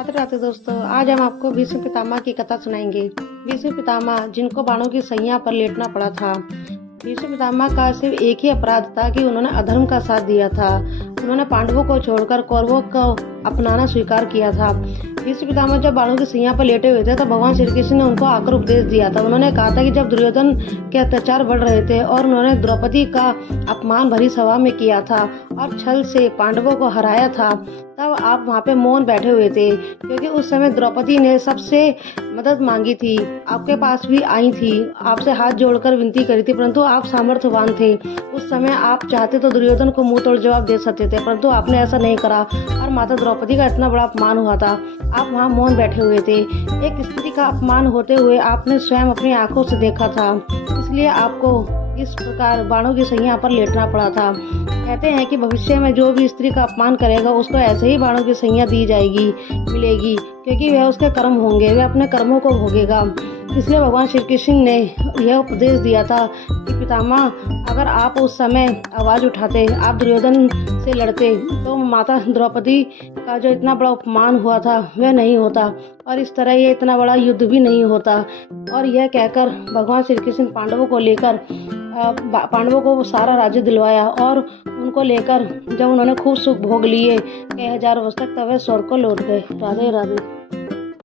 राधे राधे दोस्तों, आज हम आपको भीष्म पितामह की कथा सुनाएंगे। भीष्म पितामह जिनको बाणों की सैया पर लेटना पड़ा था। भीष्म पितामह का सिर्फ एक ही अपराध था कि उन्होंने अधर्म का साथ दिया था। उन्होंने पांडवों को छोड़कर कौरवों को अपनाना स्वीकार किया था। भीष्म पितामह जब बाणों की सैया पर लेटे हुए थे तो भगवान श्री कृष्ण ने उनको आकर उपदेश दिया था। उन्होंने कहा था कि जब दुर्योधन के अत्याचार बढ़ रहे थे और उन्होंने द्रौपदी का अपमान भरी सभा में किया था और छल से पांडवों को हराया था, तब आप वहाँ पे मौन बैठे हुए थे, क्योंकि उस समय द्रौपदी ने सबसे मदद मांगी थी, आपके पास भी आई थी, आपसे हाथ जोड़कर विनती करी थी, परंतु आप सामर्थ्यवान थे। उस समय आप चाहते तो दुर्योधन को मुंह तोड़ जवाब दे सकते थे, परंतु आपने ऐसा नहीं करा और माता द्रौपदी का इतना बड़ा अपमान हुआ था, आप वहाँ मौन बैठे हुए थे। एक स्त्री का अपमान होते हुए आपने स्वयं अपनी आंखों से देखा था, इसलिए आपको इस प्रकार बाणों की सैया पर लेटना पड़ा था। कहते हैं कि भविष्य में जो भी स्त्री का अपमान करेगा उसको ऐसे ही बाणों की सैया दी जाएगी, मिलेगी, क्योंकि वह उसके कर्म होंगे, वह अपने कर्मों को भोगेगा। इसलिए भगवान श्री कृष्ण ने यह उपदेश दिया था कि पितामह, अगर आप उस समय आवाज़ उठाते, आप दुर्योधन से लड़ते, तो माता द्रौपदी का जो इतना बड़ा अपमान हुआ था वह नहीं होता और इस तरह ये इतना बड़ा युद्ध भी नहीं होता। और यह कहकर भगवान श्री कृष्ण पांडवों को सारा राज्य दिलवाया और उनको लेकर जब उन्होंने खूब सुख भोग लिए कई हजार वर्ष तक, तब वे स्वर्ग को लौट गए। राधे राधे।